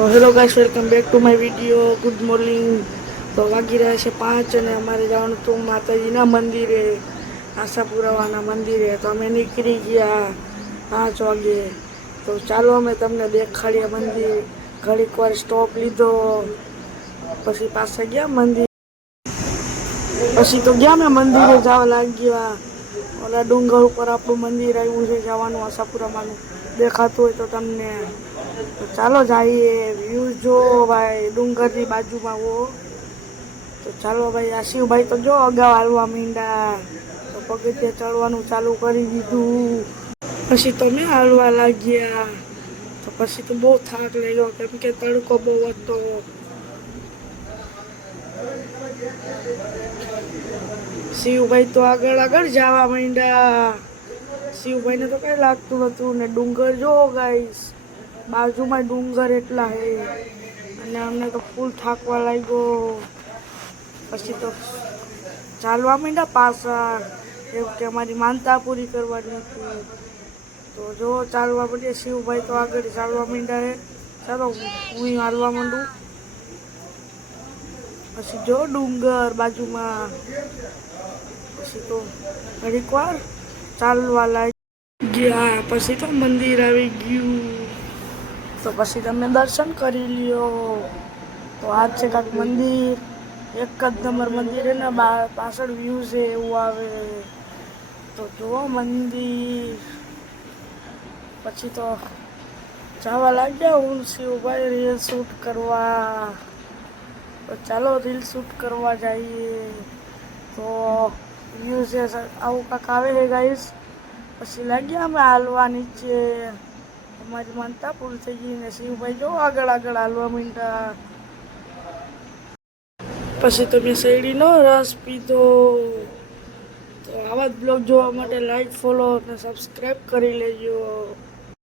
Hello guys, welcome back to my video. Good morning. તો વાગી રહ્યા છે 5 અને અમારે જવાનું હતું માતાજીના મંદિરે, આશાપુરાવાના મંદિરે. તો અમે નીકળી ગયા 5 વાગે. તો ચાલો અમે તમને દેખાડીએ મંદિર. ઘડીક વાર સ્ટોપ લીધો, પછી પાછા ગયા મંદિર. પછી તો ગયા મેં મંદિરે જવા લાગ્યા. ઓલા ડુંગર ઉપર આપણું મંદિર આવ્યું છે જવાનું, આશાપુરામાંનું દેખાતું હોય તો તમને. તો ચાલો જઈએ. વ્યૂ જો ભાઈ, ડુંગરની બાજુમાં હો. તો ચાલો ભાઈ, આ શિવભાઈ તો જો અગાઉ હાલવા માંડ્યા. તો પગથિયે ચડવાનું ચાલુ કરી દીધું. પછી તો મેં હાલવા લાગ્યા. તો પછી તો બહુ થાક લાગ્યો, કેમ કે તડકો બહુ હતો. શિવભાઈ તો આગળ આગળ જવા માંડ્યા. શિવભાઈને તો કઈ લાગતું નતું ને. ડુંગર જો ગાઈસ, બાજુમાં ડુંગર એટલા હે. અને અમને તો ફૂલ થાકવા લાગ્યો. પછી તો ચાલવા માંડ્યા પાછા, કેમ કે અમારી માનતા પૂરી કરવાની હતી. તો જો ચાલવા માંડ્યા. શિવભાઈ તો આગળ ચાલવા માંડ્યા હે. ચાલો હું હાલવા માંડું. પછી જો ડુંગર બાજુમાં. પછી તો ઘડીક વાર ચાલવા લાગ્યા. પછી તો મંદિર આવી ગયું. તો પછી તમે દર્શન કરી લ્યો. તો આ છે કાંક મંદિર, એક જ નંબર મંદિર હે ને. પાછળ વ્યૂ છે એવું આવે. તો જુઓ મંદિર. પછી તો જવા લાગ્યા હું શિવભાઈ રીલ શૂટ કરવા. તો ચાલો રીલ શૂટ કરવા જઈએ. તો વ્યૂ છે આવું કાંક આવે છે ગાઈસ. પછી લાગ્યા અમે હાલવા નીચે. અમારી માનતા પૂરી થઈ ગઈ ને શિવભાઈ જો આગળ આગળ હાલવા માંડ્યા. પછી તો મેં શેરડીનો રસ પીધો. તો આવા જ બ્લોગ જોવા માટે લાઈક, ફોલો અને સબસ્ક્રાઈબ કરી લેજો.